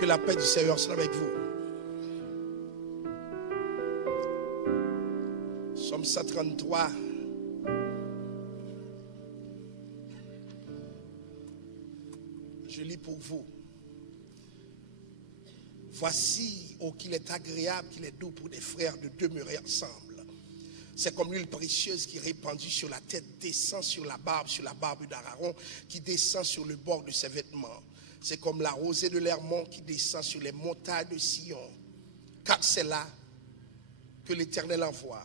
Que la paix du Seigneur soit avec vous. Psaume 133. Je lis pour vous. Voici, oh, qu'il est agréable, qu'il est doux pour des frères de demeurer ensemble. C'est comme l'huile précieuse qui est répandue sur la tête, descend sur la barbe d'Aaron, qui descend sur le bord de ses vêtements. C'est comme la rosée de l'Hermon qui descend sur les montagnes de Sion. Car c'est là que l'Éternel envoie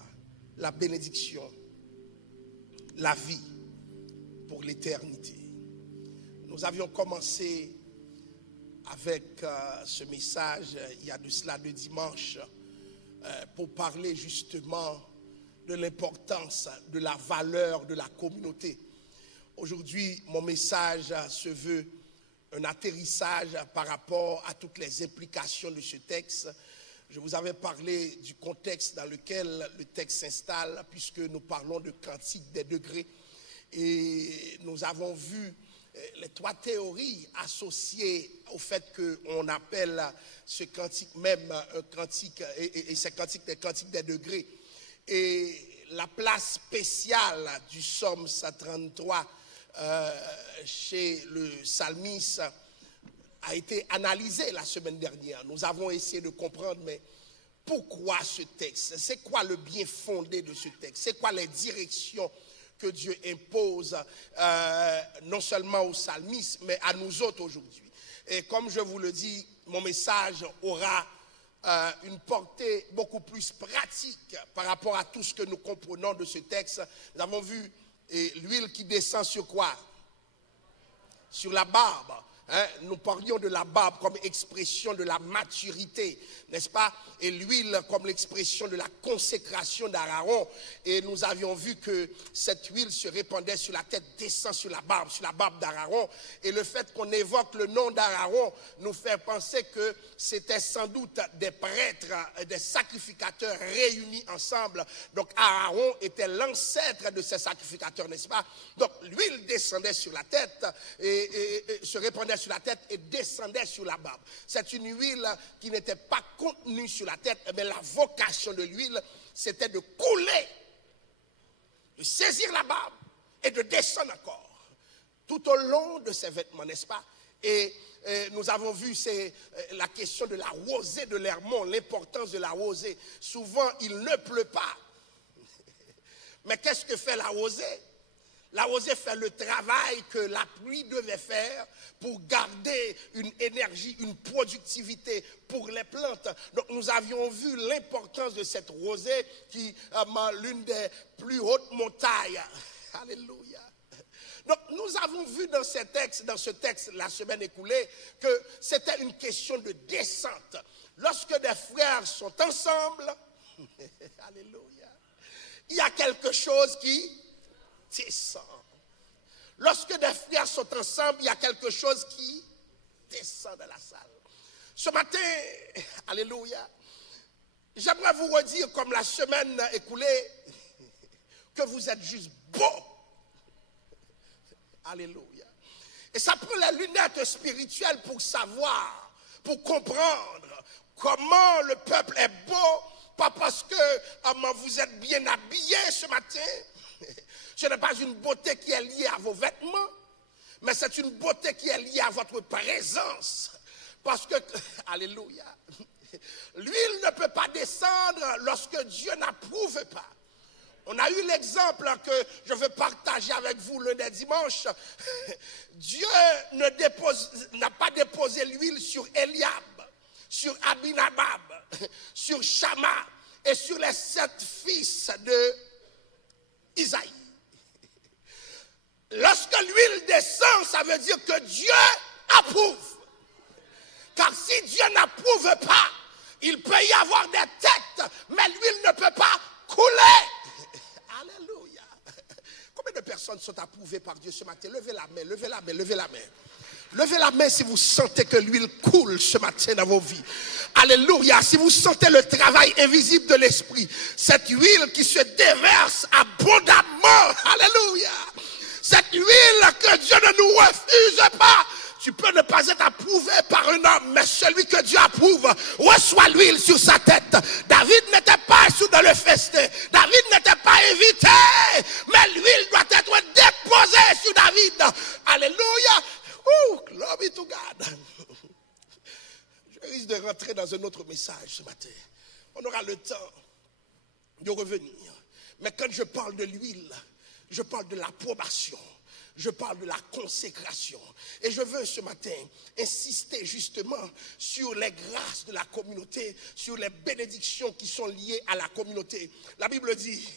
la bénédiction, la vie pour l'éternité. Nous avions commencé avec ce message il y a de cela 2 dimanches pour parler justement de l'importance, de la valeur de la communauté. Aujourd'hui, mon message se veut un atterrissage par rapport à toutes les implications de ce texte. Je vous avais parlé du contexte dans lequel le texte s'installe, puisque nous parlons de cantique des degrés. Et nous avons vu les 3 théories associées au fait qu'on appelle ce cantique même un cantique, et ces cantiques des cantiques des degrés. Et la place spéciale du psaume 133 chez le psalmiste a été analysée la semaine dernière. Nous avons essayé de comprendre, mais pourquoi ce texte? C'est quoi le bien fondé de ce texte? C'est quoi les directions que Dieu impose non seulement aux psalmistes, mais à nous autres aujourd'hui? Et comme je vous le dis, mon message aura une portée beaucoup plus pratique par rapport à tout ce que nous comprenons de ce texte. Nous avons vu l'huile qui descend sur quoi? Sur la barbe. Nous parlions de la barbe comme expression de la maturité, n'est-ce pas? Et l'huile comme l'expression de la consécration d'Aaron. Et nous avions vu que cette huile se répandait sur la tête, descend sur la barbe d'Aaron. Et le fait qu'on évoque le nom d'Aaron nous fait penser que c'était sans doute des prêtres, des sacrificateurs réunis ensemble. Donc Aaron était l'ancêtre de ces sacrificateurs, n'est-ce pas? Donc l'huile descendait sur la tête et se répandait sur la tête et descendait sur la barbe. C'est une huile qui n'était pas contenue sur la tête, mais la vocation de l'huile, c'était de couler, de saisir la barbe et de descendre encore, tout au long de ses vêtements, n'est-ce pas? Et nous avons vu la question de la rosée de l'Hermon, l'importance de la rosée. Souvent, il ne pleut pas. Mais qu'est-ce que fait la rosée? La rosée fait le travail que la pluie devait faire pour garder une énergie, une productivité pour les plantes. Donc nous avions vu l'importance de cette rosée qui est l'une des plus hautes montagnes. Alléluia. Donc nous avons vu dans ce texte la semaine écoulée que c'était une question de descente. Lorsque des frères sont ensemble, alléluia, il y a quelque chose qui descend. Lorsque des frères sont ensemble, il y a quelque chose qui descend de la salle. Ce matin, alléluia, j'aimerais vous redire comme la semaine écoulée que vous êtes juste beau. Alléluia. Et ça prend les lunettes spirituelles pour savoir, pour comprendre comment le peuple est beau, pas parce que vous êtes bien habillés ce matin. Ce n'est pas une beauté qui est liée à vos vêtements, mais c'est une beauté qui est liée à votre présence. Parce que, alléluia, l'huile ne peut pas descendre lorsque Dieu n'approuve pas. On a eu l'exemple que je veux partager avec vous lundi dimanche. Dieu n'a pas déposé l'huile sur Eliab, sur Abinadab, sur Shama et sur les 7 fils de Isaïe. Lorsque l'huile descend, ça veut dire que Dieu approuve. Car si Dieu n'approuve pas, il peut y avoir des têtes, mais l'huile ne peut pas couler. Alléluia. Combien de personnes sont approuvées par Dieu ce matin? Levez la main, levez la main, levez la main. Levez la main si vous sentez que l'huile coule ce matin dans vos vies. Alléluia. Si vous sentez le travail invisible de l'esprit, cette huile qui se déverse abondamment. Alléluia. Cette huile que Dieu ne nous refuse pas. Tu peux ne pas être approuvé par un son homme, mais celui que Dieu approuve reçoit l'huile sur sa tête. David n'était pas sous dans le festin. David n'était pas invité, mais l'huile doit être déposée sur David. Alléluia. Glory to God. Je risque de rentrer dans un autre message ce matin. On aura le temps de revenir. Mais quand je parle de l'huile, je parle de l'approbation. Je parle de la consécration. Et je veux ce matin insister justement sur les grâces de la communauté, sur les bénédictions qui sont liées à la communauté. La Bible dit,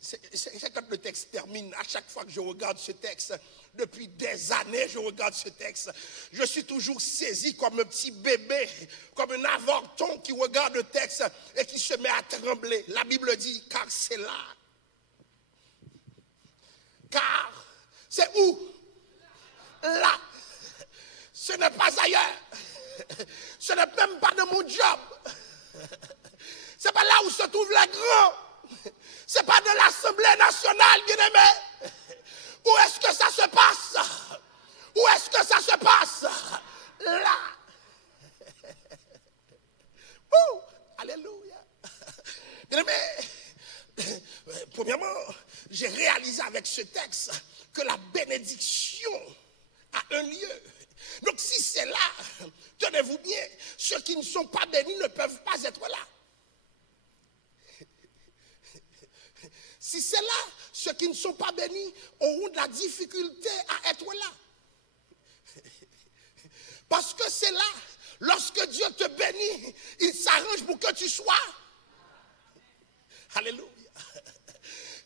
c'est quand le texte termine, à chaque fois que je regarde ce texte, depuis des années je regarde ce texte, je suis toujours saisi comme un petit bébé, comme un avorton qui regarde le texte et qui se met à trembler. La Bible dit, car c'est là. Car c'est où? Là. Ce n'est pas ailleurs. Ce n'est même pas de mon job. Ce n'est pas là où se trouvent les grands. Ce n'est pas de l'Assemblée nationale, bien-aimé. Où est-ce que ça se passe? Où est-ce que ça se passe? Là. Alléluia. Bien-aimé, premièrement, j'ai réalisé avec ce texte que la bénédiction a un lieu. Donc si c'est là, tenez-vous bien, ceux qui ne sont pas bénis ne peuvent pas être là. Si c'est là, ceux qui ne sont pas bénis auront de la difficulté à être là. Parce que c'est là, lorsque Dieu te bénit, il s'arrange pour que tu sois. Alléluia.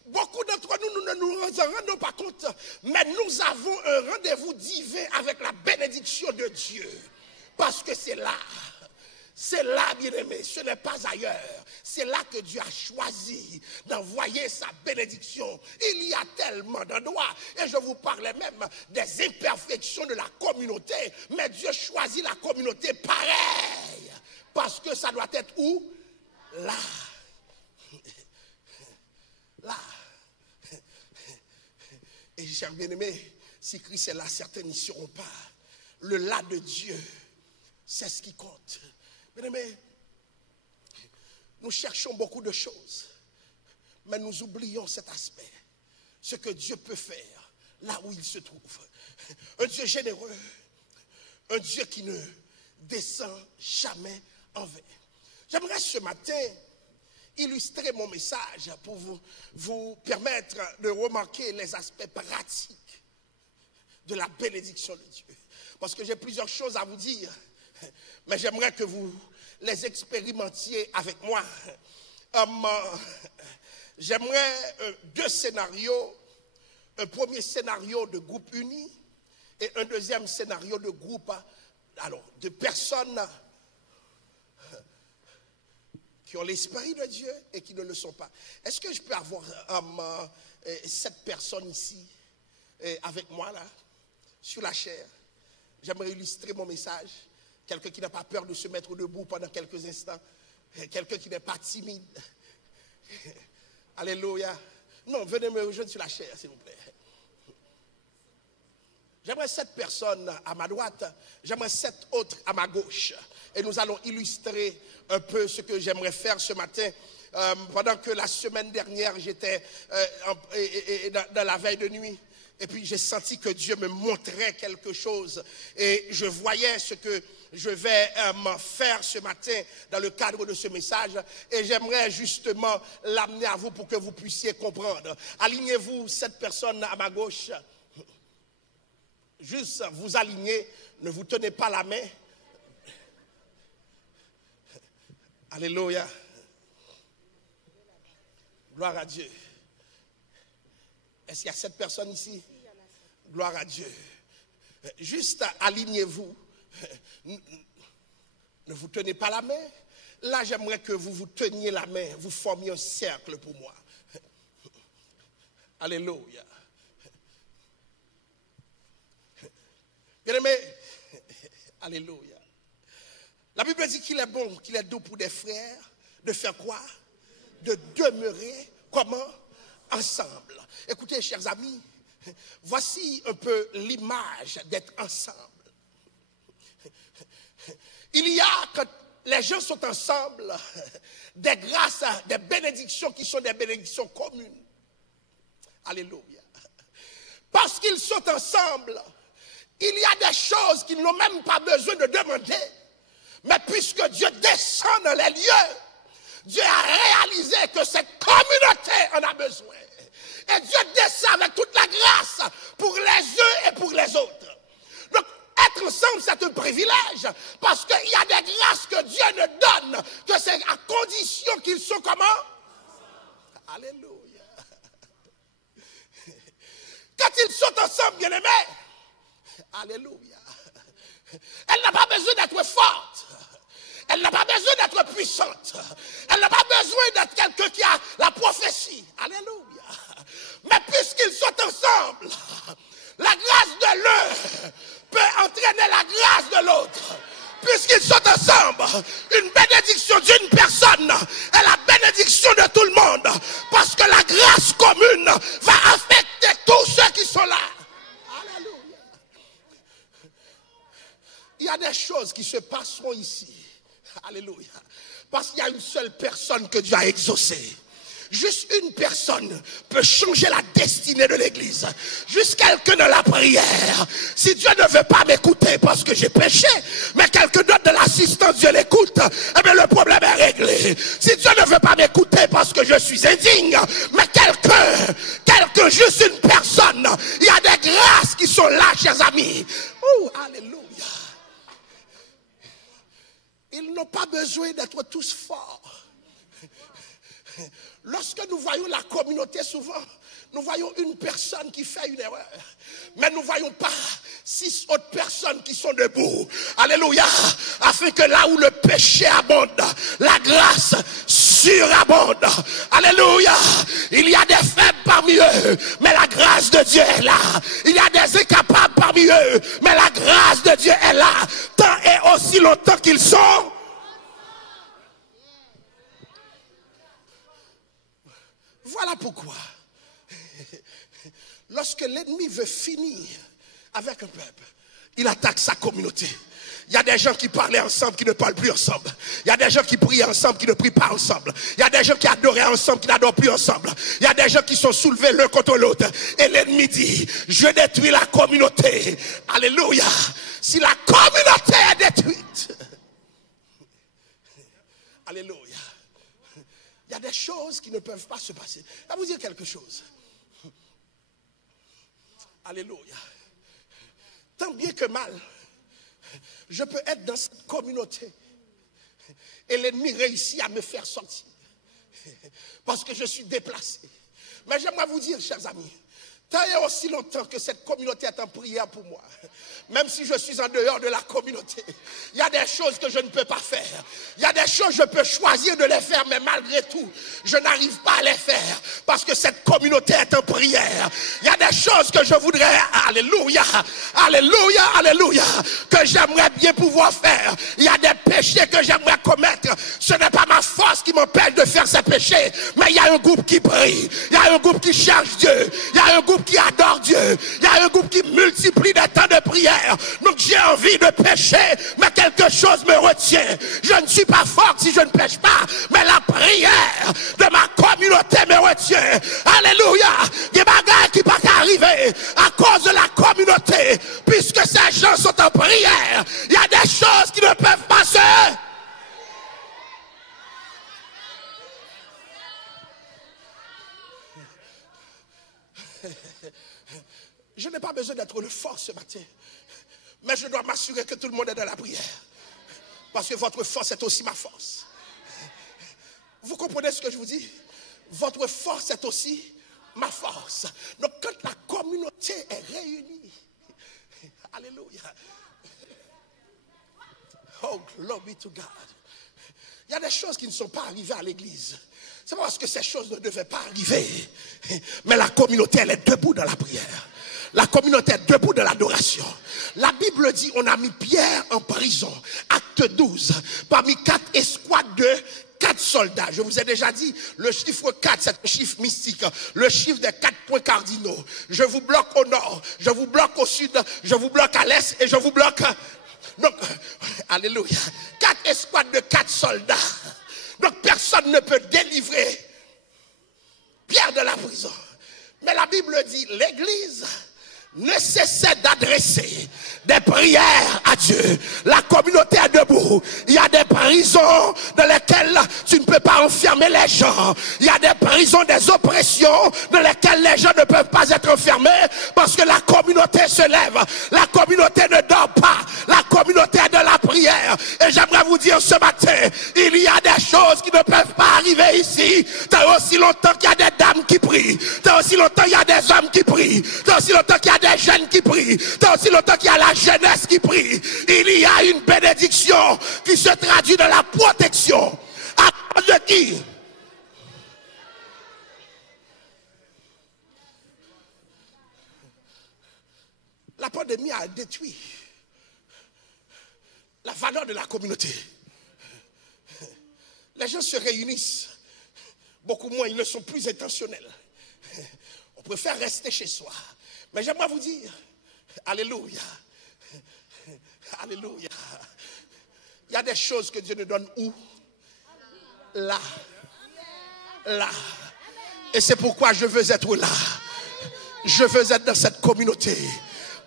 Beaucoup d'entre nous, nous ne nous en rendons pas compte, mais nous avons un rendez-vous divin avec la bénédiction de Dieu. Parce que c'est là, bien-aimé, ce n'est pas ailleurs. C'est là que Dieu a choisi d'envoyer sa bénédiction. Il y a tellement d'endroits, et je vous parlais même des imperfections de la communauté, mais Dieu choisit la communauté pareille. Parce que ça doit être où? Là. Là. Et chers bien-aimés, si Christ est là, certains n'y seront pas. Le là de Dieu, c'est ce qui compte. Bien-aimés, nous cherchons beaucoup de choses, mais nous oublions cet aspect. Ce que Dieu peut faire là où il se trouve. Un Dieu généreux, un Dieu qui ne descend jamais en vain. J'aimerais ce matin illustrer mon message pour vous permettre de remarquer les aspects pratiques de la bénédiction de Dieu. Parce que j'ai plusieurs choses à vous dire, mais j'aimerais que vous les expérimentiez avec moi. J'aimerais deux scénarios. Un premier scénario de groupe uni et un deuxième scénario de groupe, alors, de personnes qui ont l'esprit de Dieu et qui ne le sont pas. Est-ce que je peux avoir cette personne ici avec moi là, sur la chair? J'aimerais illustrer mon message. Quelqu'un qui n'a pas peur de se mettre debout pendant quelques instants. Quelqu'un qui n'est pas timide. Alléluia. Non, venez me rejoindre sur la chair, s'il vous plaît. J'aimerais 7 personnes à ma droite, j'aimerais 7 autres à ma gauche. Et nous allons illustrer un peu ce que j'aimerais faire ce matin. Pendant que la semaine dernière, j'étais dans la veille de nuit. Et puis j'ai senti que Dieu me montrait quelque chose. Et je voyais ce que je vais faire ce matin dans le cadre de ce message. Et j'aimerais justement l'amener à vous pour que vous puissiez comprendre. Alignez-vous 7 personnes à ma gauche. Juste vous alignez, ne vous tenez pas la main. Alléluia. Gloire à Dieu. Est-ce qu'il y a 7 personnes ici? Gloire à Dieu. Juste alignez-vous. Ne vous tenez pas la main. Là, j'aimerais que vous vous teniez la main. Vous formiez un cercle pour moi. Alléluia. Bien-aimés, alléluia. La Bible dit qu'il est bon, qu'il est doux pour des frères de faire quoi? De demeurer comment? Ensemble. Écoutez, chers amis, voici un peu l'image d'être ensemble. Il y a, quand les gens sont ensemble, des grâces, des bénédictions qui sont des bénédictions communes. Alléluia. Parce qu'ils sont ensemble, il y a des choses qu'ils n'ont même pas besoin de demander. Mais puisque Dieu descend dans les lieux, Dieu a réalisé que cette communauté en a besoin. Et Dieu descend avec toute la grâce pour les uns et pour les autres. Donc, être ensemble, c'est un privilège. Parce qu'il y a des grâces que Dieu ne donne que c'est à condition qu'ils sont comment? Alléluia. Quand ils sont ensemble, bien-aimés, alléluia. Elle n'a pas besoin d'être forte. Elle n'a pas besoin d'être puissante. Elle n'a pas besoin d'être quelqu'un qui a la prophétie. Alléluia. Mais puisqu'ils sont ensemble, la grâce de l'un peut entraîner la grâce de l'autre. Puisqu'ils sont ensemble, une bénédiction d'une personne est la bénédiction de tout le monde. Parce que la grâce commune va affecter tous ceux qui sont là. Alléluia. Il y a des choses qui se passeront ici. Alléluia. Parce qu'il y a une seule personne que Dieu a exaucée. Juste une personne peut changer la destinée de l'église. Juste quelqu'un de la prière. Si Dieu ne veut pas m'écouter parce que j'ai péché, mais quelqu'un d'autre de l'assistance, Dieu l'écoute, eh bien le problème est réglé. Si Dieu ne veut pas m'écouter parce que je suis indigne, mais quelqu'un, juste une personne, il y a des grâces qui sont là, chers amis. Oh, alléluia. Ils n'ont pas besoin d'être tous forts. Lorsque nous voyons la communauté, souvent, nous voyons une personne qui fait une erreur. Mais nous ne voyons pas 6 autres personnes qui sont debout. Alléluia. Afin que là où le péché abonde, la grâce surabonde. Alléluia. Il y a des faibles parmi eux, mais la grâce de Dieu est là. Il y a des incapables parmi eux, mais la grâce de Dieu est là. Tant et aussi longtemps qu'ils sont. Voilà pourquoi, lorsque l'ennemi veut finir avec un peuple, il attaque sa communauté. Il y a des gens qui parlaient ensemble, qui ne parlent plus ensemble. Il y a des gens qui priaient ensemble, qui ne prient pas ensemble. Il y a des gens qui adoraient ensemble, qui n'adorent plus ensemble. Il y a des gens qui sont soulevés l'un contre l'autre. Et l'ennemi dit, je détruis la communauté. Alléluia. Si la communauté est détruite. Alléluia. Il y a des choses qui ne peuvent pas se passer. Je vais vous dire quelque chose. Alléluia. Tant bien que mal, je peux être dans cette communauté et l'ennemi réussit à me faire sortir parce que je suis déplacé. Mais j'aimerais vous dire, chers amis, tant et aussi longtemps que cette communauté est en prière pour moi, même si je suis en dehors de la communauté, il y a des choses que je ne peux pas faire. Il y a des choses que je peux choisir de les faire, mais malgré tout, je n'arrive pas à les faire parce que cette communauté est en prière. Il y a des choses que je voudrais, alléluia, alléluia, alléluia, que j'aimerais bien pouvoir faire. Il y a des péchés que j'aimerais commettre. Ce n'est pas ma force qui m'empêche de faire ces péchés, mais il y a un groupe qui prie, il y a un groupe qui cherche Dieu, il y a un groupe qui adore Dieu, il y a un groupe qui multiplie des temps de prière. Donc j'ai envie de pécher, mais quelque chose me retient. Je ne suis pas fort si je ne pêche pas, mais la prière de ma communauté me retient. Alléluia. Il y a des bagages qui ne peuvent pas arriver à cause de la communauté, puisque ces gens sont en prière. Il y a des choses qui ne peuvent pas se... Je n'ai pas besoin d'être le fort ce matin, mais je dois m'assurer que tout le monde est dans la prière. Parce que votre force est aussi ma force. Vous comprenez ce que je vous dis? Votre force est aussi ma force. Donc quand la communauté est réunie, alléluia. Oh, glory to God. Il y a des choses qui ne sont pas arrivées à l'église. C'est parce que ces choses ne devaient pas arriver. Mais la communauté, elle est debout dans la prière. La communauté est debout de l'adoration. La Bible dit, on a mis Pierre en prison. Acte 12. Parmi 4 escouades de 4 soldats. Je vous ai déjà dit, le chiffre 4, c'est un chiffre mystique. Le chiffre des 4 points cardinaux. Je vous bloque au nord, je vous bloque au sud, je vous bloque à l'est et je vous bloque... Donc, Alléluia. 4 escouades de 4 soldats. Donc personne ne peut délivrer Pierre de la prison. Mais la Bible dit, l'Église ne cessait d'adresser des prières à Dieu. La communauté est debout. Il y a des prisons dans lesquelles tu ne peux pas enfermer les gens. Il y a des prisons, des oppressions dans lesquelles les gens ne peuvent pas être enfermés parce que la communauté se lève. La communauté ne dort pas. La communauté est de la prière. Et j'aimerais vous dire ce matin, il y a des choses qui ne peuvent pas arriver ici. Tant aussi longtemps qu'il y a des dames qui prient. Tant aussi longtemps qu'il y a des hommes qui prient. Tant aussi longtemps qu'il y a des jeunes qui prient. Tant aussi longtemps qu'il y a la jeunesse qui prie. Il y a une bénédiction qui se traduit dans la protection. À cause de qui? La pandémie a détruit la valeur de la communauté. Les gens se réunissent beaucoup moins, ils ne sont plus intentionnels. On préfère rester chez soi. Mais j'aimerais vous dire, alléluia, alléluia. Il y a des choses que Dieu nous donne où? Là. Là. Et c'est pourquoi je veux être là. Je veux être dans cette communauté.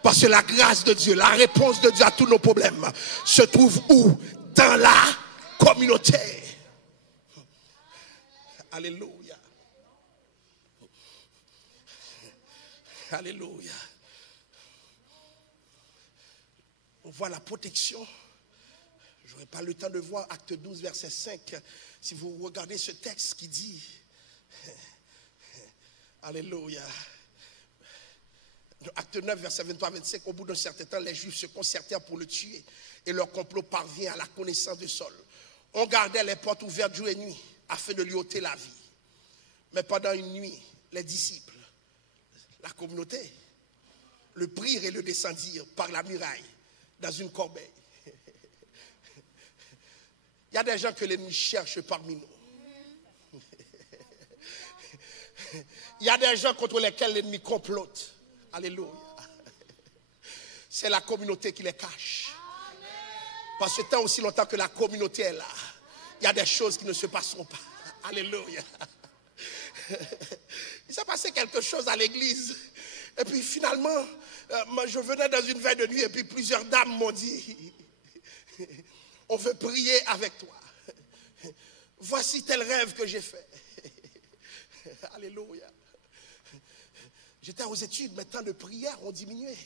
Parce que la grâce de Dieu, la réponse de Dieu à tous nos problèmes se trouve où? Dans la communauté. Alléluia. Alléluia. On voit la protection. Je n'aurai pas le temps de voir Acte 12, verset 5. Si vous regardez ce texte qui dit, alléluia. Acte 9, verset 23-25, au bout d'un certain temps, les Juifs se concertèrent pour le tuer et leur complot parvient à la connaissance de Saul. On gardait les portes ouvertes jour et nuit afin de lui ôter la vie. Mais pendant une nuit, les disciples, la communauté, le prirent et le descendirent par la muraille dans une corbeille. Il y a des gens que l'ennemi cherche parmi nous. Il y a des gens contre lesquels l'ennemi complote. Alléluia. C'est la communauté qui les cache. Parce que tant aussi longtemps que la communauté est là, il y a des choses qui ne se passeront pas. Alléluia. Il s'est passé quelque chose à l'église. Et puis finalement, je venais dans une veille de nuit et puis plusieurs dames m'ont dit, on veut prier avec toi. Voici tel rêve que j'ai fait. Alléluia. J'étais aux études, mes temps de prière ont diminué.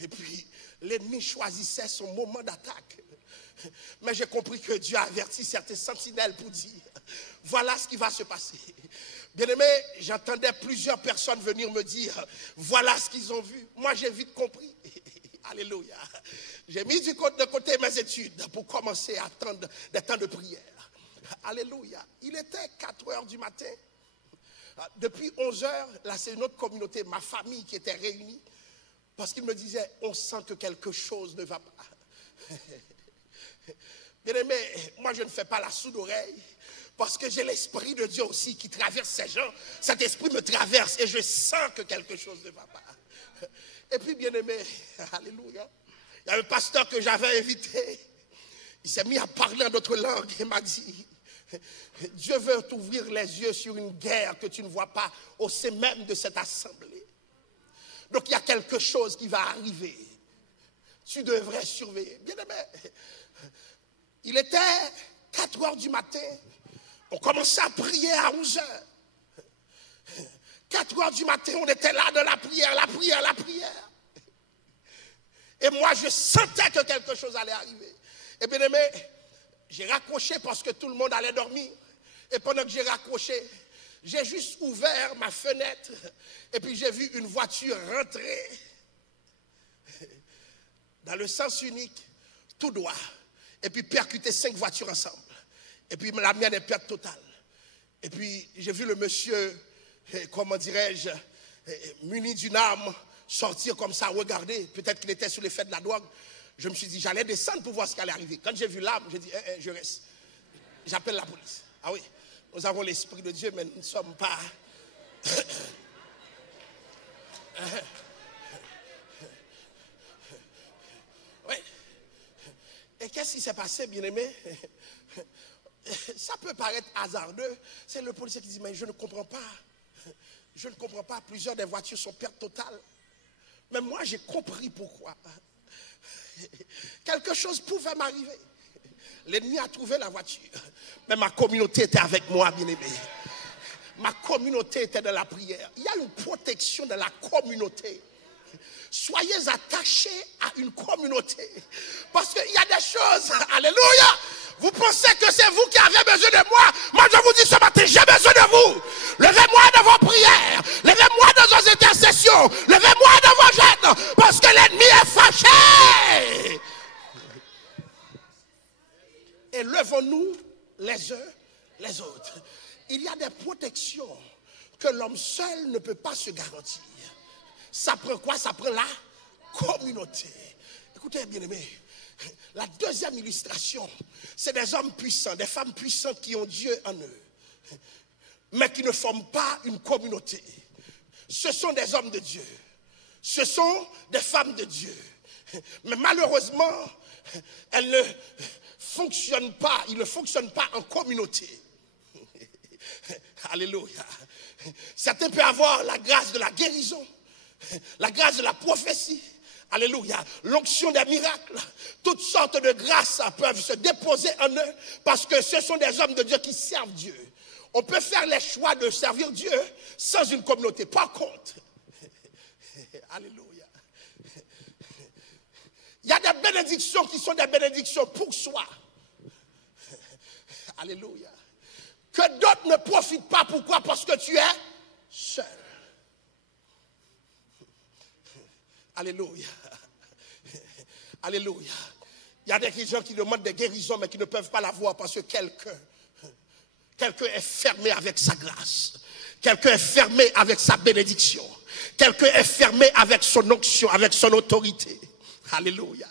Et puis, l'ennemi choisissait son moment d'attaque. Mais j'ai compris que Dieu a averti certaines sentinelles pour dire, voilà ce qui va se passer. Bien-aimé, j'entendais plusieurs personnes venir me dire, voilà ce qu'ils ont vu. Moi, j'ai vite compris. Alléluia. J'ai mis de côté mes études pour commencer à attendre des temps de prière. Alléluia. Il était 4 heures du matin. Depuis 11 heures, là c'est notre communauté, ma famille qui était réunie, parce qu'ils me disaient, on sent que quelque chose ne va pas. Bien aimé, moi je ne fais pas la sourde oreille, parce que j'ai l'Esprit de Dieu aussi qui traverse ces gens. Cet esprit me traverse et je sens que quelque chose ne va pas. Et puis bien aimé, alléluia, il y a un pasteur que j'avais invité, il s'est mis à parler en d'autres langues et m'a dit, Dieu veut t'ouvrir les yeux sur une guerre que tu ne vois pas au sein même de cette assemblée. Donc il y a quelque chose qui va arriver. Tu devrais surveiller. Bien aimé, il était 4 heures du matin. On commençait à prier à 11 heures. 4 heures du matin, on était là dans la prière, la prière, la prière. Et moi, je sentais que quelque chose allait arriver. Et bien aimé, j'ai raccroché parce que tout le monde allait dormir. Et pendant que j'ai raccroché, j'ai juste ouvert ma fenêtre. Et puis j'ai vu une voiture rentrer dans le sens unique, tout droit. Et puis percuter 5 voitures ensemble. Et puis la mienne est perte totale. Et puis j'ai vu le monsieur, comment dirais-je, muni d'une arme, sortir comme ça, regarder. Peut-être qu'il était sous l'effet de la drogue. Je me suis dit, j'allais descendre pour voir ce qui allait arriver. Quand j'ai vu l'arme, j'ai dit, je reste. J'appelle la police. Ah oui, nous avons l'Esprit de Dieu, mais nous ne sommes pas... Oui. qu'est-ce qui s'est passé, bien-aimé? Ça peut paraître hasardeux. C'est le policier qui dit, mais je ne comprends pas. Je ne comprends pas. Plusieurs des voitures sont perte totale. Mais moi, j'ai compris pourquoi. Quelque chose pouvait m'arriver. L'ennemi a trouvé la voiture. Mais ma communauté était avec moi, bien-aimé. Ma communauté était dans la prière. Il y a une protection de la communauté. Soyez attachés à une communauté. Parce qu'il y a des choses, alléluia. Vous pensez que c'est vous qui avez besoin de moi. Moi, je vous dis ce matin, j'ai besoin de vous. Levez-moi dans vos prières. Levez-moi dans vos intercessions. Levez-moi dans vos jeûnes. Parce que l'ennemi est fâché. Et levons-nous les uns les autres. Il y a des protections que l'homme seul ne peut pas se garantir. Ça prend quoi? Ça prend la communauté. Écoutez, bien-aimés, la deuxième illustration, c'est des hommes puissants, des femmes puissantes qui ont Dieu en eux, mais qui ne forment pas une communauté. Ce sont des hommes de Dieu. Ce sont des femmes de Dieu. Mais malheureusement, elles ne fonctionnent pas, ils ne fonctionnent pas en communauté. Alléluia. Certains peuvent avoir la grâce de la guérison, la grâce de la prophétie. Alléluia. L'onction des miracles. Toutes sortes de grâces peuvent se déposer en eux parce que ce sont des hommes de Dieu qui servent Dieu. On peut faire les choix de servir Dieu sans une communauté. Par contre, alléluia. Il y a des bénédictions qui sont des bénédictions pour soi. Alléluia. Que d'autres ne profitent pas. Pourquoi? Parce que tu es seul. Alléluia. Alléluia. Il y a des gens qui demandent des guérisons mais qui ne peuvent pas l'avoir parce que quelqu'un est fermé avec sa grâce. Quelqu'un est fermé avec sa bénédiction. Quelqu'un est fermé avec son onction, avec son autorité. Alléluia.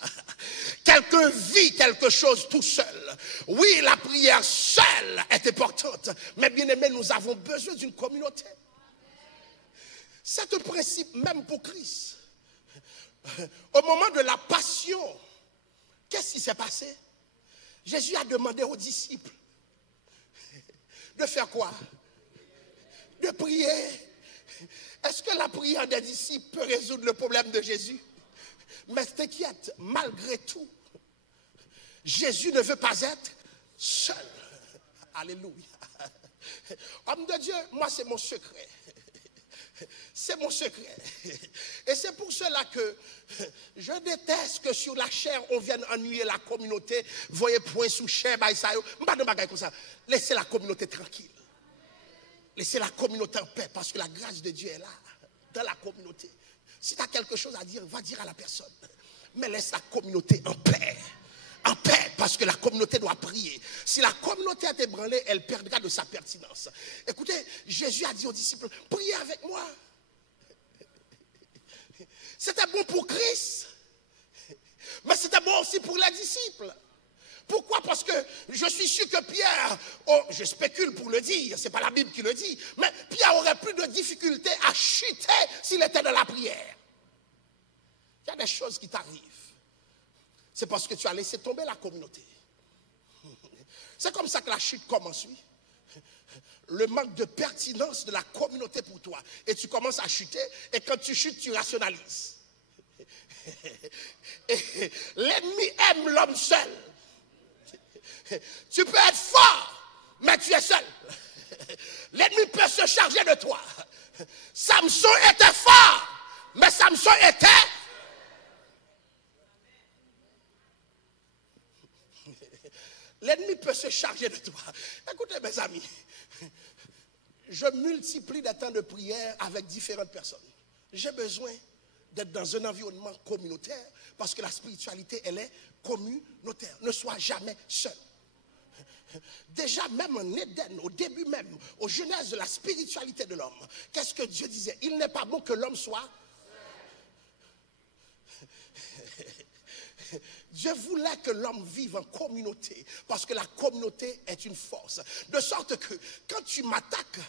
Quelqu'un vit quelque chose tout seul. Oui, la prière seule est importante. Mais bien aimé, nous avons besoin d'une communauté. C'est un principe même pour Christ. Au moment de la passion, qu'est-ce qui s'est passé? Jésus a demandé aux disciples de faire quoi? De prier. Est-ce que la prière des disciples peut résoudre le problème de Jésus? Mais t'inquiète, malgré tout, Jésus ne veut pas être seul. Alléluia. Homme de Dieu, moi c'est mon secret. C'est mon secret. Et c'est pour cela que je déteste que sur la chair, on vienne ennuyer la communauté. Voyez point sous chair, laissez la communauté tranquille. Laissez la communauté en paix parce que la grâce de Dieu est là, dans la communauté. Si tu as quelque chose à dire, va dire à la personne. Mais laisse la communauté en paix. En paix, parce que la communauté doit prier. Si la communauté est ébranlée, elle perdra de sa pertinence. Écoutez, Jésus a dit aux disciples, priez avec moi. C'était bon pour Christ, mais c'était bon aussi pour les disciples. Pourquoi? Parce que je suis sûr que Pierre, je spécule pour le dire, ce n'est pas la Bible qui le dit, mais Pierre aurait plus de difficulté à chuter s'il était dans la prière. Il y a des choses qui t'arrivent. C'est parce que tu as laissé tomber la communauté. C'est comme ça que la chute commence, oui. Le manque de pertinence de la communauté pour toi. Et tu commences à chuter, et quand tu chutes, tu rationalises. L'ennemi aime l'homme seul. Tu peux être fort, mais tu es seul. L'ennemi peut se charger de toi. Samson était fort, mais Samson était... L'ennemi peut se charger de toi. Écoutez mes amis, je multiplie des temps de prière avec différentes personnes. J'ai besoin d'être dans un environnement communautaire parce que la spiritualité, elle est communautaire. Ne sois jamais seul. Déjà même en Éden, au début même, aux genèses de la spiritualité de l'homme, qu'est-ce que Dieu disait? Il n'est pas bon que l'homme soit... Dieu voulait que l'homme vive en communauté parce que la communauté est une force. De sorte que quand tu m'attaques,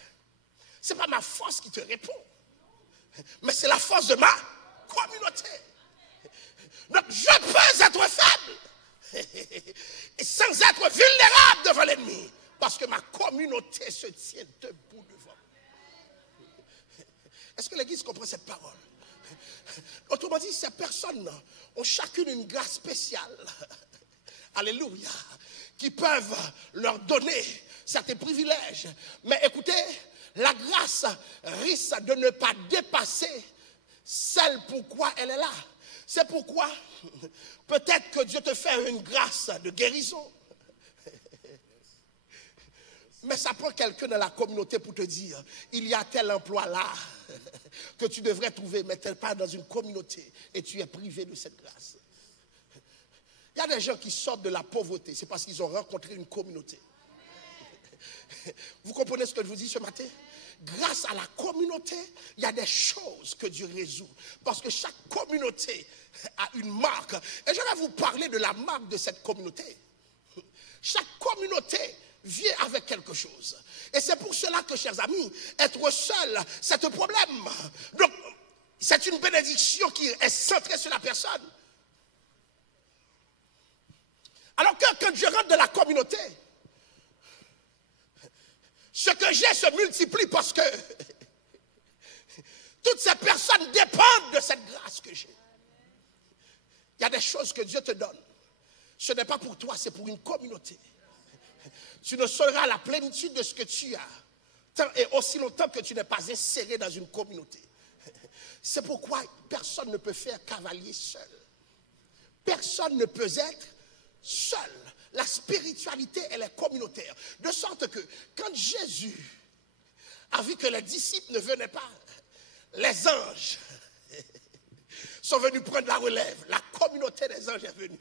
ce n'est pas ma force qui te répond, mais c'est la force de ma communauté. Donc je peux être faible, Et sans être vulnérable devant l'ennemi. Parce que ma communauté se tient debout devant. Est-ce que l'Église comprend cette parole? Autrement dit, ces personnes ont chacune une grâce spéciale. Alléluia. Qui peuvent leur donner certains privilèges. Mais écoutez, la grâce risque de ne pas dépasser celle pourquoi elle est là. C'est pourquoi peut-être que Dieu te fait une grâce de guérison. Mais ça prend quelqu'un dans la communauté pour te dire, il y a tel emploi là que tu devrais trouver, mais tu n'es pas dans une communauté et tu es privé de cette grâce. Il y a des gens qui sortent de la pauvreté, c'est parce qu'ils ont rencontré une communauté. Vous comprenez ce que je vous dis ce matin? Grâce à la communauté, il y a des choses que Dieu résout. Parce que chaque communauté a une marque. Et je vais vous parler de la marque de cette communauté. Chaque communauté vient avec quelque chose. Et c'est pour cela que, chers amis, être seul, c'est un problème. Donc, c'est une bénédiction qui est centrée sur la personne. Alors que quand je rentre dans la communauté, ce que j'ai se multiplie parce que toutes ces personnes dépendent de cette grâce que j'ai. Il y a des choses que Dieu te donne. Ce n'est pas pour toi, c'est pour une communauté. Tu ne sauras la plénitude de ce que tu as tant et aussi longtemps que tu n'es pas inséré dans une communauté. C'est pourquoi personne ne peut faire cavalier seul. Personne ne peut être seul. La spiritualité, elle est communautaire. De sorte que quand Jésus a vu que les disciples ne venaient pas, les anges sont venus prendre la relève. La communauté des anges est venue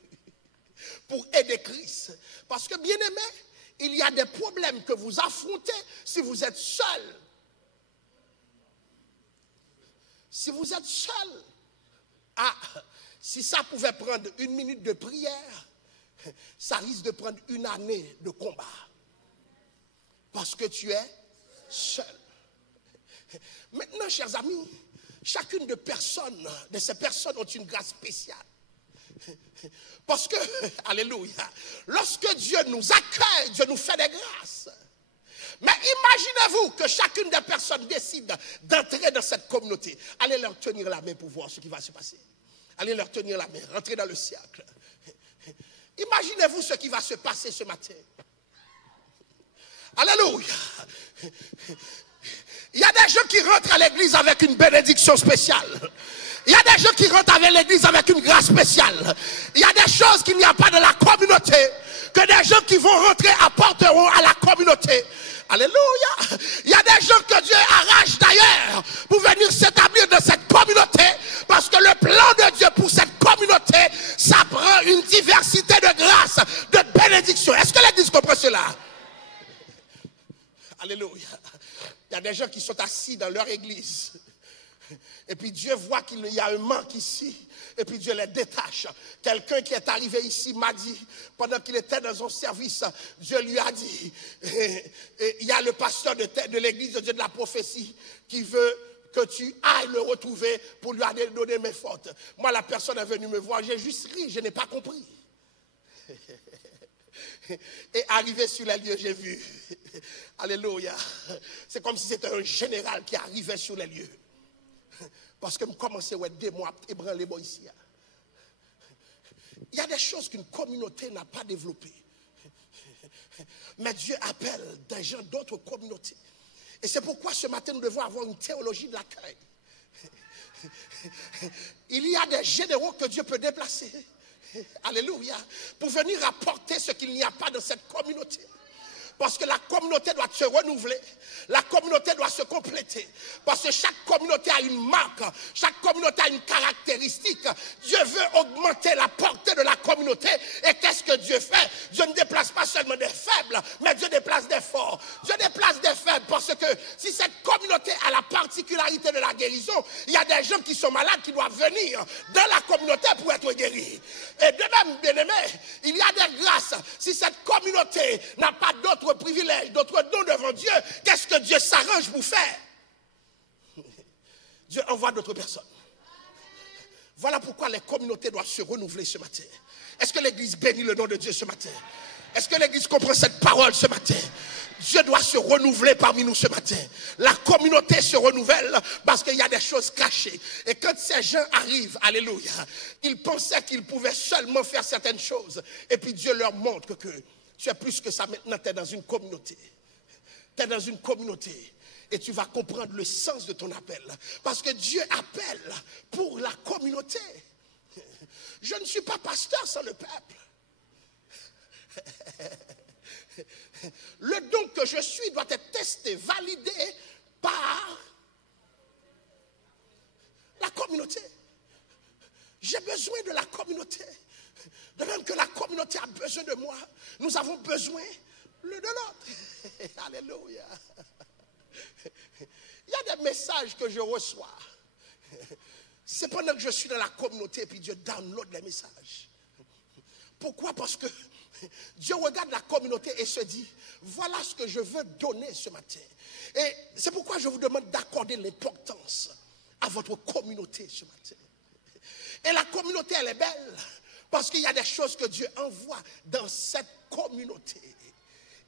pour aider Christ. Parce que, bien aimé, il y a des problèmes que vous affrontez si vous êtes seul. Si vous êtes seul, si ça pouvait prendre 1 minute de prière, ça risque de prendre 1 année de combat. Parce que tu es seul. Maintenant, chers amis, chacune de ces personnes ont une grâce spéciale. Parce que, alléluia, lorsque Dieu nous accueille, Dieu nous fait des grâces. Mais imaginez-vous que chacune des personnes décide d'entrer dans cette communauté. Allez leur tenir la main pour voir ce qui va se passer. Allez leur tenir la main, rentrez dans le cercle. Imaginez-vous ce qui va se passer ce matin. Alléluia. Il y a des gens qui rentrent à l'église avec une bénédiction spéciale. Il y a des gens qui rentrent avec l'église avec une grâce spéciale. Il y a des choses qu'il n'y a pas dans la communauté, que des gens qui vont rentrer apporteront à la communauté. Alléluia. Il y a des gens que Dieu arrache d'ailleurs pour venir s'établir dans cette communauté, parce que le plan de Dieu pour cette communauté, ça prend une diversité de grâces, de bénédictions. Est-ce que l'église comprend cela? Alléluia. Il y a des gens qui sont assis dans leur église. Et puis Dieu voit qu'il y a un manque ici. Et puis Dieu les détache. Quelqu'un qui est arrivé ici m'a dit, pendant qu'il était dans son service, Dieu lui a dit, il y a le pasteur de l'église de Dieu de la prophétie qui veut que tu ailles le retrouver pour lui donner mes fautes. Moi, la personne est venue me voir, j'ai juste ri, je n'ai pas compris. Et arrivé sur les lieux, j'ai vu. Alléluia. C'est comme si c'était un général qui arrivait sur les lieux. Parce que je commençais à être démon, à ébranler ici. Il y a des choses qu'une communauté n'a pas développées. Mais Dieu appelle des gens d'autres communautés. Et c'est pourquoi ce matin, nous devons avoir une théologie de l'accueil. Il y a des généraux que Dieu peut déplacer. Alléluia. Pour venir apporter ce qu'il n'y a pas dans cette communauté. Parce que la communauté doit se renouveler. La communauté doit se compléter. Parce que chaque communauté a une marque. Chaque communauté a une caractéristique. Dieu veut augmenter la portée de la communauté. Et qu'est-ce que Dieu fait? Dieu ne déplace pas seulement des faibles, mais Dieu déplace des forts. Dieu déplace des faibles parce que si cette communauté a la particularité de la guérison, il y a des gens qui sont malades qui doivent venir dans la communauté pour être guéris. Et de même, bien-aimés, il y a des grâces. Si cette communauté n'a pas d'autres privilèges, d'autres dons devant Dieu, qu'est-ce que Dieu s'arrange pour faire? Dieu envoie d'autres personnes. Voilà pourquoi les communautés doivent se renouveler ce matin. Est-ce que l'église bénit le nom de Dieu ce matin? Est-ce que l'église comprend cette parole ce matin? Dieu doit se renouveler parmi nous ce matin. La communauté se renouvelle parce qu'il y a des choses cachées. Et quand ces gens arrivent, alléluia, ils pensaient qu'ils pouvaient seulement faire certaines choses. Et puis Dieu leur montre que tu es plus que ça. Maintenant, tu es dans une communauté. Tu es dans une communauté. Et tu vas comprendre le sens de ton appel. Parce que Dieu appelle pour la communauté. Je ne suis pas pasteur sans le peuple. Le don que je suis doit être testé, validé par la communauté. J'ai besoin de la communauté. De même que la communauté a besoin de moi, nous avons besoin l'un de l'autre. Alléluia. Il y a des messages que je reçois. C'est pendant que je suis dans la communauté et puis Dieu download les messages. Pourquoi? Parce que Dieu regarde la communauté et se dit, voilà ce que je veux donner ce matin. Et c'est pourquoi je vous demande d'accorder l'importance à votre communauté ce matin. Et la communauté, elle est belle parce qu'il y a des choses que Dieu envoie dans cette communauté.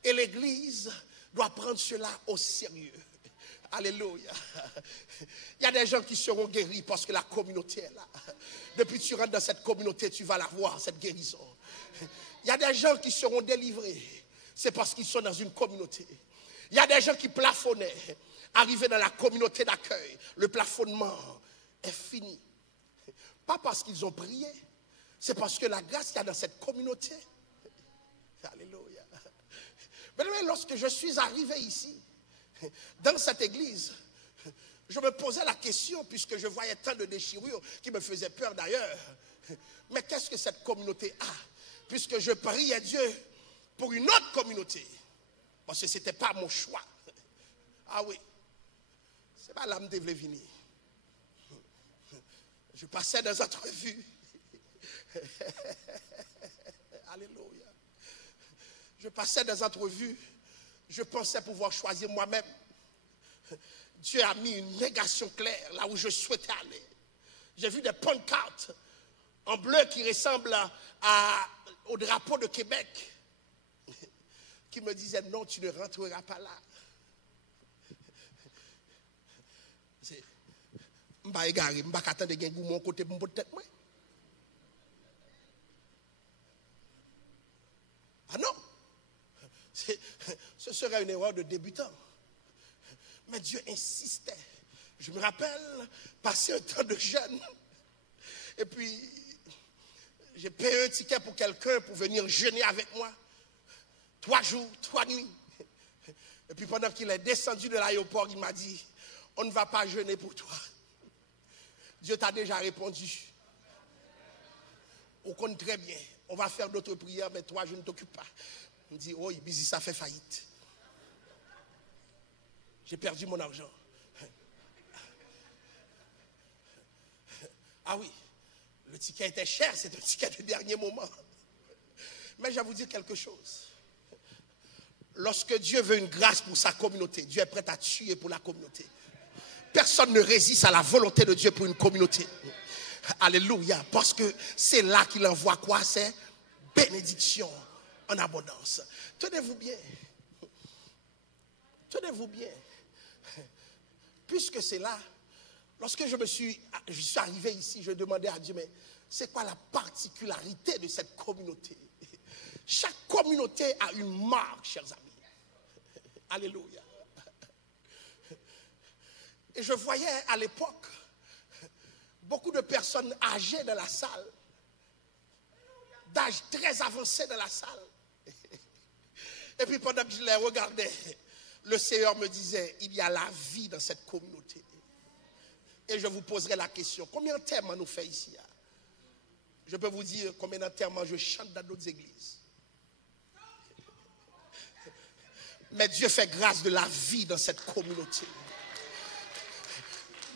Et l'Église doit prendre cela au sérieux. Alléluia. Il y a des gens qui seront guéris parce que la communauté est là. Depuis que tu rentres dans cette communauté, tu vas la voir, cette guérison. Il y a des gens qui seront délivrés. C'est parce qu'ils sont dans une communauté. Il y a des gens qui plafonnaient. Arrivés dans la communauté d'accueil, le plafonnement est fini. Pas parce qu'ils ont prié. C'est parce que la grâce qu'il y a dans cette communauté. Alléluia. Mais lorsque je suis arrivé ici, dans cette église, je me posais la question, puisque je voyais tant de déchirures qui me faisaient peur d'ailleurs. Mais qu'est-ce que cette communauté a? Puisque je priais Dieu pour une autre communauté. Parce que ce n'était pas mon choix. Ah oui. C'est pas l'âme de venir. Je passais des entrevues. Alléluia. Je passais des entrevues. Je pensais pouvoir choisir moi-même. Dieu a mis une négation claire là où je souhaitais aller. J'ai vu des pancartes en bleu qui ressemblent au drapeau de Québec qui me disaient non, tu ne rentreras pas là. C'est m'ba égaré, m'ba attendre de gagner mon côté pour tête moi. Ah non. Ce serait une erreur de débutant. Mais Dieu insistait. Je me rappelle passer un temps de jeûne. Et puis, j'ai payé un ticket pour quelqu'un pour venir jeûner avec moi. 3 jours, 3 nuits. Et puis pendant qu'il est descendu de l'aéroport, il m'a dit, on ne va pas jeûner pour toi. Dieu t'a déjà répondu. On compte très bien. On va faire d'autres prières, mais toi, je ne t'occupe pas. Il me dit, oh, Ibizi, ça fait faillite. J'ai perdu mon argent. Ah oui, le ticket était cher, c'est un ticket de dernier moment. Mais je vais vous dire quelque chose. Lorsque Dieu veut une grâce pour sa communauté, Dieu est prêt à tuer pour la communauté. Personne ne résiste à la volonté de Dieu pour une communauté. Alléluia. Parce que c'est là qu'il envoie quoi? C'est bénédiction en abondance. Tenez-vous bien. Tenez-vous bien. Puisque c'est là, lorsque je suis arrivé ici, je demandais à Dieu, mais c'est quoi la particularité de cette communauté? Chaque communauté a une marque, chers amis. Alléluia. Et je voyais à l'époque beaucoup de personnes âgées dans la salle, d'âge très avancé dans la salle. Et puis pendant que je les regardais, le Seigneur me disait, il y a la vie dans cette communauté. Et je vous poserai la question, combien d'enterrements nous fait ici? Je peux vous dire combien d'enterrements je chante dans d'autres églises. Mais Dieu fait grâce de la vie dans cette communauté.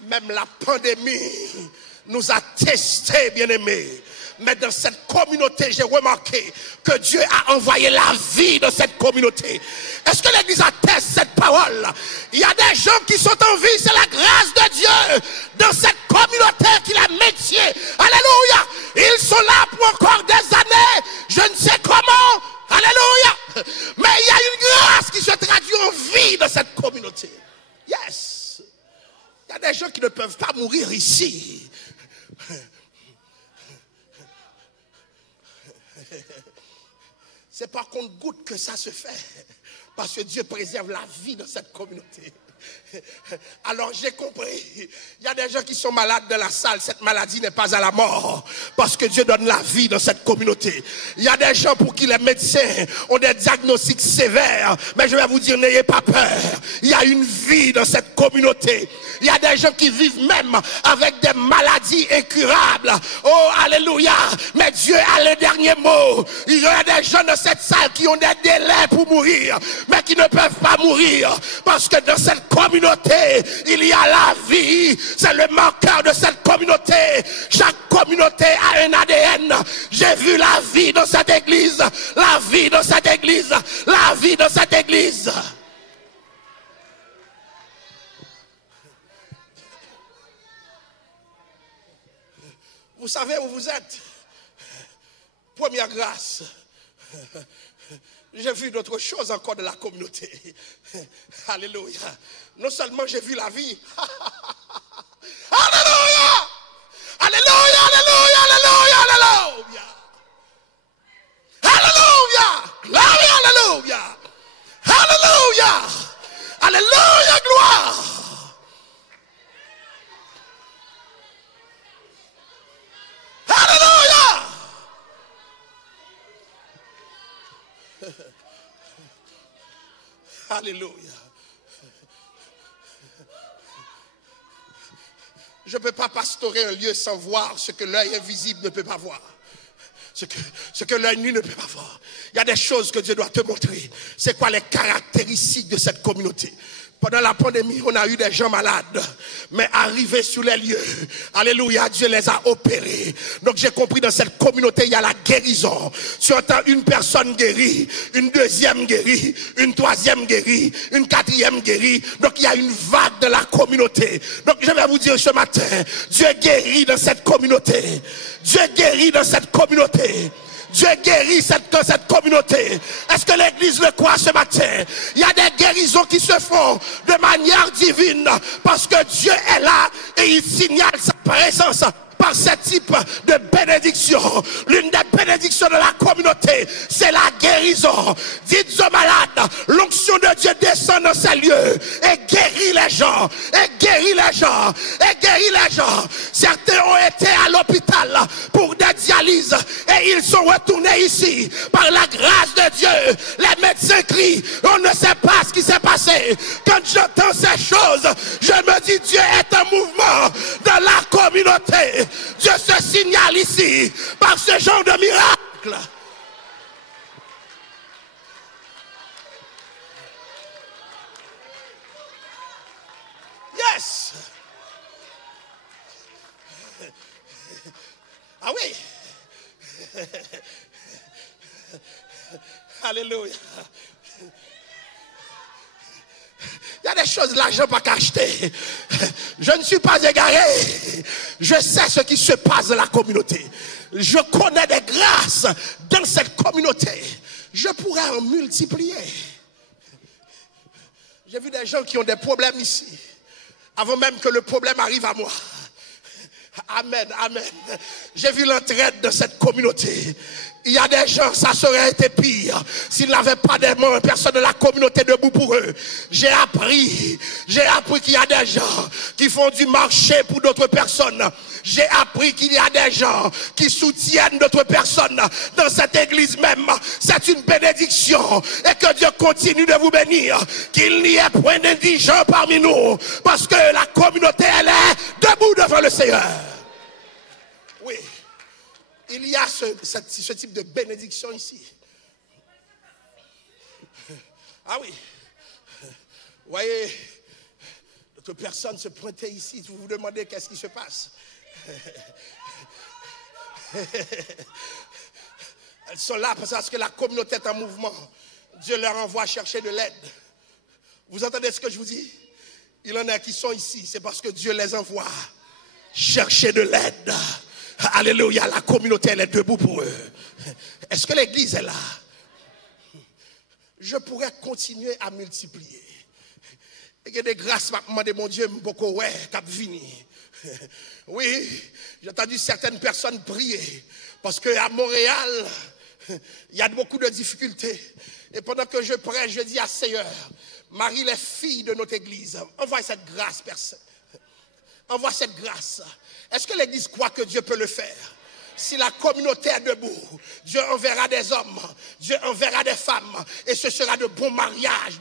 Même la pandémie nous a testés, bien-aimés. Mais dans cette communauté, j'ai remarqué que Dieu a envoyé la vie dans cette communauté. Est-ce que l'église atteste cette parole? Il y a des gens qui sont en vie, c'est la grâce de Dieu dans cette communauté qu'il a métier. Alléluia. Ils sont là pour encore des années. Je ne sais comment. Alléluia. Mais il y a une grâce qui se traduit en vie dans cette communauté. Yes. Il y a des gens qui ne peuvent pas mourir ici. C'est par compte-goutte que ça se fait. Parce que Dieu préserve la vie dans cette communauté. Alors j'ai compris. Il y a des gens qui sont malades dans la salle. Cette maladie n'est pas à la mort. Parce que Dieu donne la vie dans cette communauté. Il y a des gens pour qui les médecins ont des diagnostics sévères. Mais je vais vous dire, n'ayez pas peur. Il y a une vie dans cette communauté. Il y a des gens qui vivent même avec des maladies incurables. Oh, alléluia. Mais Dieu a le dernier mot. Il y a des gens dans cette salle qui ont des délais pour mourir. Mais qui ne peuvent pas mourir. Parce que dans cette communauté, il y a la vie. C'est le marqueur de cette communauté. Chaque communauté a un ADN. J'ai vu la vie dans cette église. La vie dans cette église. La vie dans cette église. Vous savez où vous êtes? Première grâce. J'ai vu d'autres choses encore de la communauté. Alléluia. Non seulement j'ai vu la vie. Alléluia. Alléluia, alléluia, alléluia, alléluia. Alléluia. Gloire, alléluia. Alléluia. Alléluia, gloire. Alléluia. Alléluia. Je ne peux pas pastorer un lieu sans voir ce que l'œil invisible ne peut pas voir. Ce que l'œil nu ne peut pas voir. Il y a des choses que Dieu doit te montrer. C'est quoi les caractéristiques de cette communauté? Pendant la pandémie, on a eu des gens malades. Mais arrivés sur les lieux, alléluia, Dieu les a opérés. Donc j'ai compris, dans cette communauté, il y a la guérison. Tu entends une personne guérie, une deuxième guérie, une troisième guérie, une quatrième guérie. Donc il y a une vague de la communauté. Donc je vais vous dire ce matin, Dieu guérit dans cette communauté. Dieu guérit dans cette communauté. Dieu guérit cette communauté. Est-ce que l'église le croit ce matin? Il y a des guérisons qui se font de manière divine parce que Dieu est là et il signale sa présence par ce type de bénédiction. L'une des bénédictions de la communauté, c'est la guérison. Dites aux malades, l'onction de Dieu descend dans ces lieux et guérit les gens, et guérit les gens, et guérit les gens. Certains ont été à l'hôpital pour des dialyses et ils sont retournés ici par la grâce de Dieu. Les médecins crient, on ne sait pas ce qui s'est passé. Quand j'entends ces choses, je me dis, Dieu est en mouvement dans la communauté. Dieu se signale ici par ce genre de miracle. Yes. Ah oui. Alléluia. Il y a des choses, l'argent pas qu'acheter. Je ne suis pas égaré. Je sais ce qui se passe dans la communauté. Je connais des grâces dans cette communauté. Je pourrais en multiplier. J'ai vu des gens qui ont des problèmes ici, avant même que le problème arrive à moi. Amen, amen. J'ai vu l'entraide de cette communauté. Il y a des gens, ça serait été pire s'ils n'avaient pas des personnes de la communauté debout pour eux. J'ai appris qu'il y a des gens qui font du marché pour d'autres personnes. J'ai appris qu'il y a des gens qui soutiennent d'autres personnes dans cette église même. C'est une bénédiction et que Dieu continue de vous bénir. Qu'il n'y ait point d'indigents parmi nous parce que la communauté, elle est debout devant le Seigneur. Oui. Il y a ce type de bénédiction ici. Ah oui. Vous voyez, d'autres personnes se pointaient ici. Vous vous demandez qu'est-ce qui se passe. Elles sont là parce que la communauté est en mouvement. Dieu leur envoie chercher de l'aide. Vous entendez ce que je vous dis? Il y en a qui sont ici, c'est parce que Dieu les envoie chercher de l'aide. Alléluia, la communauté elle est debout pour eux. Est-ce que l'église est là? Je pourrais continuer à multiplier. Il y a des grâces, de mon Dieu, beaucoup ouais, cap vini. Oui, j'ai entendu certaines personnes prier parce qu'à Montréal, il y a beaucoup de difficultés. Et pendant que je prie, je dis à Seigneur, marie les filles de notre église, envoie cette grâce, personne. Envoie cette grâce. Est-ce que l'église croit que Dieu peut le faire? Si la communauté est debout, Dieu enverra des hommes, Dieu enverra des femmes, et ce sera de bons mariages,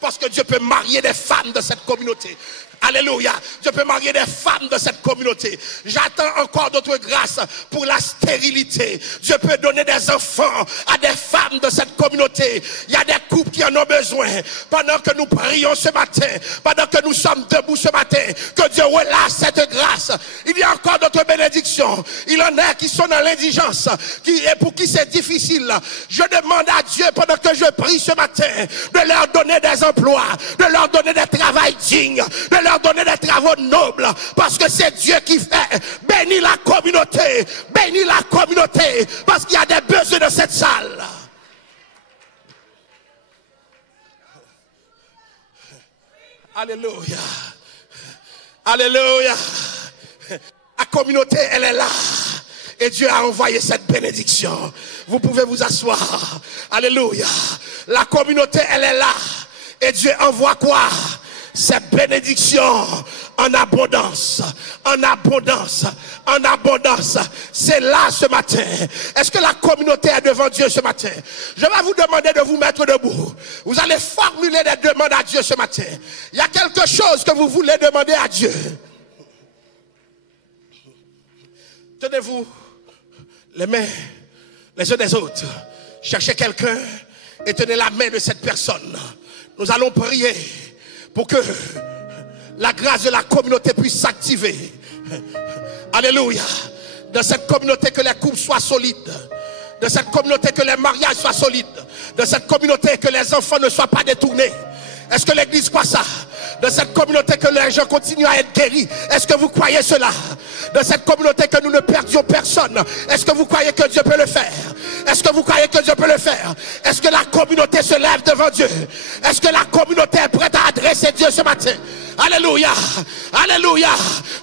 parce que Dieu peut marier des femmes de cette communauté. Alléluia, Dieu peut marier des femmes de cette communauté. J'attends encore d'autres grâces pour la stérilité. Dieu peut donner des enfants à des femmes de cette communauté. Il y a des couples qui en ont besoin. Pendant que nous prions ce matin, pendant que nous sommes debout ce matin, que Dieu relâche cette grâce. Il y a encore d'autres bénédictions. Il en a qui sont dans l'indigence, et pour qui c'est difficile. Je demande à Dieu pendant que je prie ce matin de leur donner des emplois, de leur donner des travails dignes, de leur donner des travaux nobles, parce que c'est Dieu qui fait. Bénis la communauté, parce qu'il y a des besoins de cette salle. Alléluia, alléluia. La communauté elle est là et Dieu a envoyé cette bénédiction. Vous pouvez vous asseoir. Alléluia. La communauté elle est là et Dieu envoie quoi? Cette bénédiction en abondance, en abondance, en abondance. C'est là ce matin. Est-ce que la communauté est devant Dieu ce matin? Je vais vous demander de vous mettre debout. Vous allez formuler des demandes à Dieu ce matin. Il y a quelque chose que vous voulez demander à Dieu. Tenez-vous les mains les uns des autres. Cherchez quelqu'un et tenez la main de cette personne. Nous allons prier pour que la grâce de la communauté puisse s'activer. Alléluia. Dans cette communauté, que les couples soient solides. De cette communauté, que les mariages soient solides. De cette communauté, que les enfants ne soient pas détournés. Est-ce que l'église croit ça? De cette communauté, que les gens continuent à être guéris. Est-ce que vous croyez cela? De cette communauté, que nous ne perdions personne. Est-ce que vous croyez que Dieu peut le faire? Est-ce que vous croyez que Dieu peut le faire? Est-ce que la communauté se lève devant Dieu? Est-ce que la communauté est prête à adresser Dieu ce matin? Alléluia, alléluia.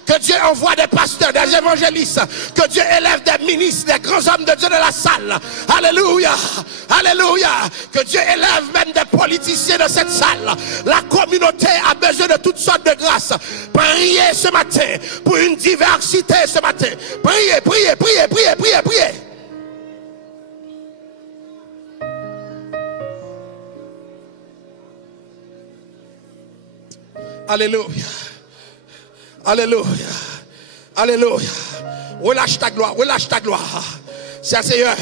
Que Dieu envoie des pasteurs, des évangélistes. Que Dieu élève des ministres, des grands hommes de Dieu dans la salle. Alléluia, alléluia. Que Dieu élève même des politiciens de cette salle. La communauté a besoin de toutes sortes de grâces. Priez ce matin pour une diversité ce matin. Priez, priez, priez, priez, priez, priez. Alléluia. Alléluia. Alléluia. Relâche ta gloire. Relâche ta gloire. Cher Seigneur,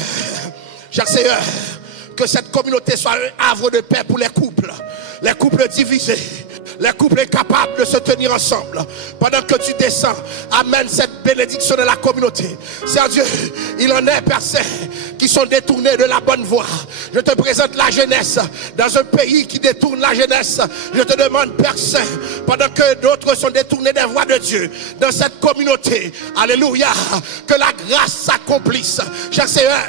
que cette communauté soit un havre de paix pour les couples divisés, les couples incapables de se tenir ensemble. Pendant que tu descends, amène cette bénédiction de la communauté. Seigneur Dieu, il en est personnes qui sont détournés de la bonne voie. Je te présente la jeunesse dans un pays qui détourne la jeunesse. Je te demande, Père Saint, pendant que d'autres sont détournés des voies de Dieu, dans cette communauté, alléluia, que la grâce s'accomplisse. Cher Seigneur,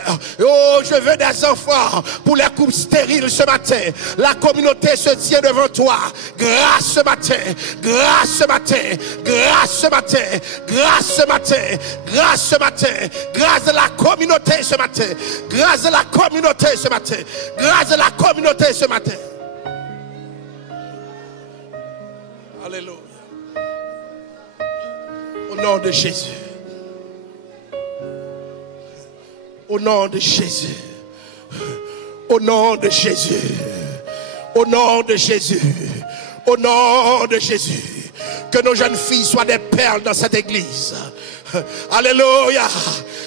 oh, je veux des enfants pour les couples stériles ce matin. La communauté se tient devant toi. Grâce ce matin, grâce ce matin, grâce ce matin, grâce ce matin, grâce ce matin, grâce de la communauté ce matin, grâce de la communauté ce matin, grâce de la communauté ce matin. Alléluia. Au nom de Jésus. Au nom de Jésus. Au nom de Jésus. Au nom de Jésus. Au nom de Jésus. Que nos jeunes filles soient des perles dans cette église. Alléluia.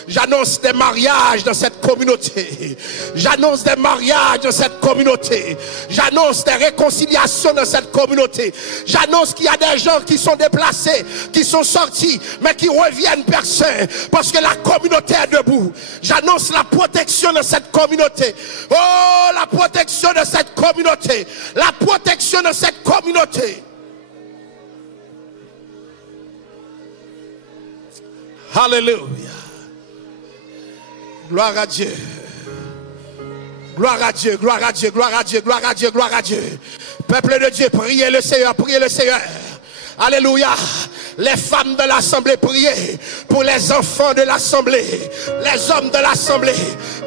J'annonce des mariages dans cette communauté. J'annonce des mariages dans cette communauté. J'annonce des réconciliations dans cette communauté. J'annonce qu'il y a des gens qui sont déplacés, qui sont sortis, mais qui reviennent personne parce que la communauté est debout. J'annonce la protection de cette communauté. Oh, la protection de cette communauté. La protection de cette communauté. Alléluia. Gloire à Dieu. Gloire à Dieu, gloire à Dieu, gloire à Dieu, gloire à Dieu, gloire à Dieu. Peuple de Dieu, priez le Seigneur, priez le Seigneur. Alléluia. Les femmes de l'assemblée, priez pour les enfants de l'assemblée, les hommes de l'assemblée,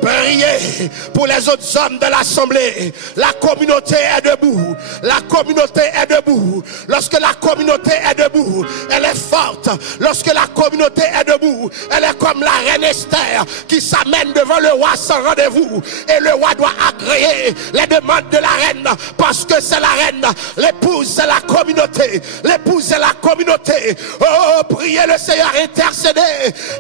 priez pour les autres hommes de l'assemblée. La communauté est debout, la communauté est debout. Lorsque la communauté est debout, elle est forte. Lorsque la communauté est debout, elle est comme la reine Esther qui s'amène devant le roi sans rendez-vous. Et le roi doit agréer les demandes de la reine parce que c'est la reine. L'épouse, c'est la communauté. L'épouse, c'est la communauté. Oh, priez le Seigneur, intercédez,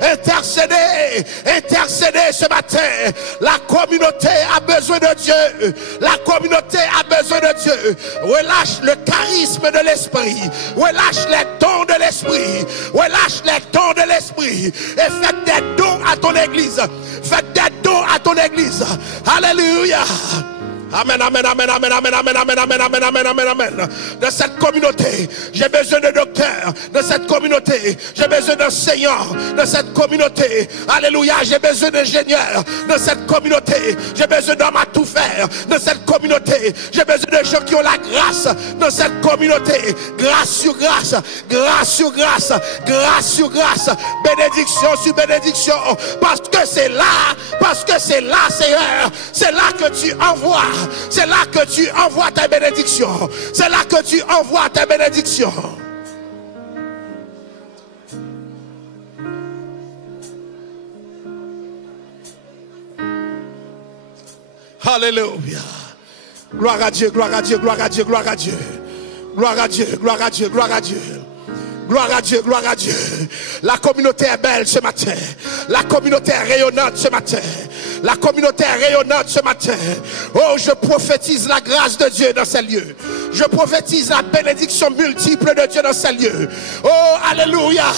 intercédez, intercédez ce matin. La communauté a besoin de Dieu. La communauté a besoin de Dieu. Relâche le charisme de l'esprit. Relâche les dons de l'esprit. Relâche les dons de l'esprit. Et faites des dons à ton église. Faites des dons à ton église. Alléluia. Amen, amen, amen, amen, amen, amen, amen, amen, amen, amen, amen, amen. De cette communauté, j'ai besoin de docteurs. De cette communauté, j'ai besoin d'enseignants. De cette communauté, alléluia, j'ai besoin d'ingénieurs. De cette communauté, j'ai besoin d'hommes à tout faire. De cette communauté, j'ai besoin de gens qui ont la grâce. Dans cette communauté, grâce sur grâce, grâce sur grâce, grâce sur grâce, bénédiction sur bénédiction. Parce que c'est là, Seigneur, c'est là que tu envoies. C'est là que tu envoies tes bénédictions. C'est là que tu envoies tes bénédictions. Alléluia. Gloire à Dieu, gloire à Dieu, gloire à Dieu, gloire à Dieu. Gloire à Dieu, gloire à Dieu, gloire à Dieu. Gloire à Dieu, gloire à Dieu. La communauté est belle ce matin. La communauté est rayonnante ce matin. La communauté est rayonnante ce matin. Oh, je prophétise la grâce de Dieu dans ces lieux. Je prophétise la bénédiction multiple de Dieu dans ces lieux. Oh, alléluia.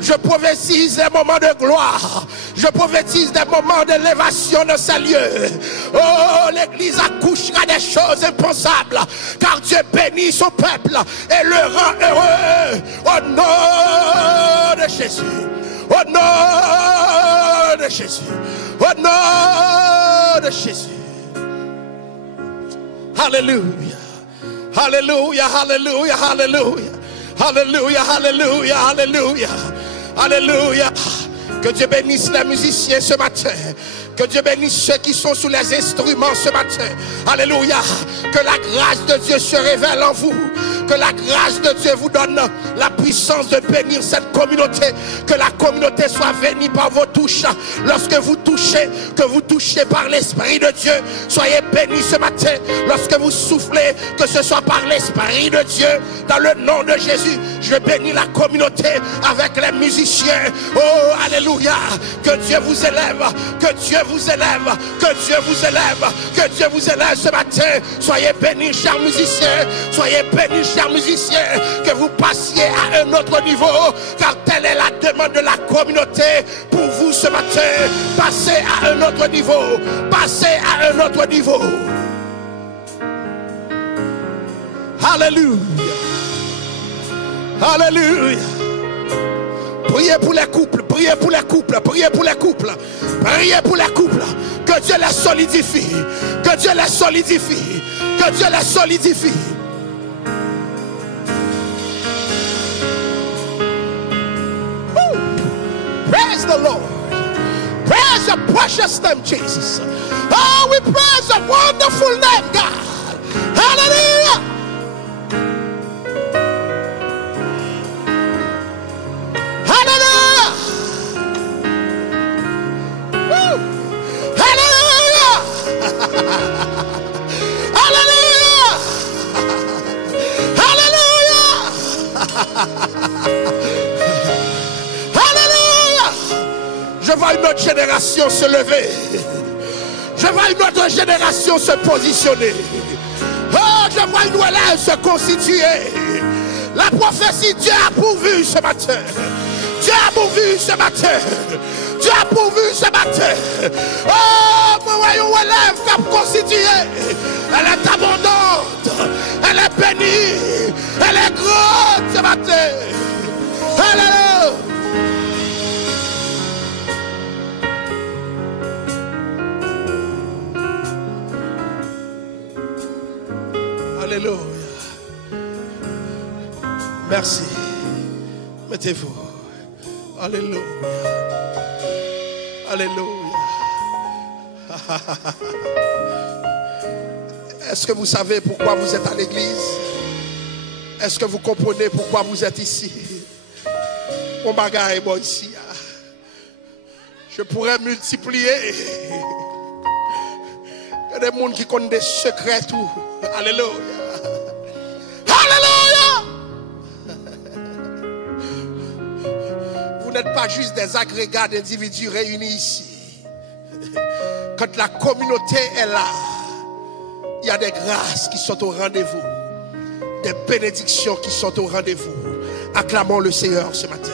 Je prophétise des moments de gloire. Je prophétise des moments d'élévation dans ces lieux. Oh, l'église accouchera des choses impensables. Car Dieu bénit son peuple et le rend heureux. Au nom de Jésus. Au nom de Jésus. Au nom de Jésus. Alléluia. Alléluia, alléluia, alléluia. Alléluia, alléluia, alléluia. Alléluia. Que Dieu bénisse les musiciens ce matin. Que Dieu bénisse ceux qui sont sous les instruments ce matin. Alléluia. Que la grâce de Dieu se révèle en vous. Que la grâce de Dieu vous donne la puissance de bénir cette communauté. Que la communauté soit bénie par vos touches. Lorsque vous touchez, que vous touchez par l'Esprit de Dieu. Soyez bénis ce matin. Lorsque vous soufflez, que ce soit par l'Esprit de Dieu. Dans le nom de Jésus, je bénis la communauté avec les musiciens. Oh, alléluia. Que Dieu vous élève. Que Dieu vous élève. Que Dieu vous élève. Que Dieu vous élève ce matin. Soyez bénis, chers musiciens. Soyez bénis, chers musiciens, que vous passiez à un autre niveau, car telle est la demande de la communauté pour vous ce matin. Passez à un autre niveau. Passez à un autre niveau. Alléluia. Alléluia. Priez pour les couples, priez pour les couples, priez pour les couples, priez pour les couples. Que Dieu les solidifie, que Dieu les solidifie, que Dieu les solidifie. Praise the Lord. Praise your precious name, Jesus. Oh, we praise your wonderful name, God. Hallelujah. Hallelujah. Woo. Hallelujah. Hallelujah. Hallelujah. vois une autre génération se lever. Je vois une autre génération se positionner. Oh, je vois une relève se constituer. La prophétie, Dieu a pourvu ce matin. Dieu a pourvu ce matin. Dieu a pourvu ce matin. Oh, moi, voyons relève qui a constitué. Elle est abondante. Elle est bénie. Elle est grande ce matin. Alléluia. Alléluia. Merci. Mettez-vous. Alléluia. Alléluia. Est-ce que vous savez pourquoi vous êtes à l'église? Est-ce que vous comprenez pourquoi vous êtes ici? Mon bagage est bon ici. Je pourrais multiplier. Il y a des gens qui connaissent des secrets tout. Alléluia. Alléluia. Vous n'êtes pas juste des agrégats d'individus réunis ici. Quand la communauté est là, il y a des grâces qui sont au rendez-vous. Des bénédictions qui sont au rendez-vous. Acclamons le Seigneur ce matin.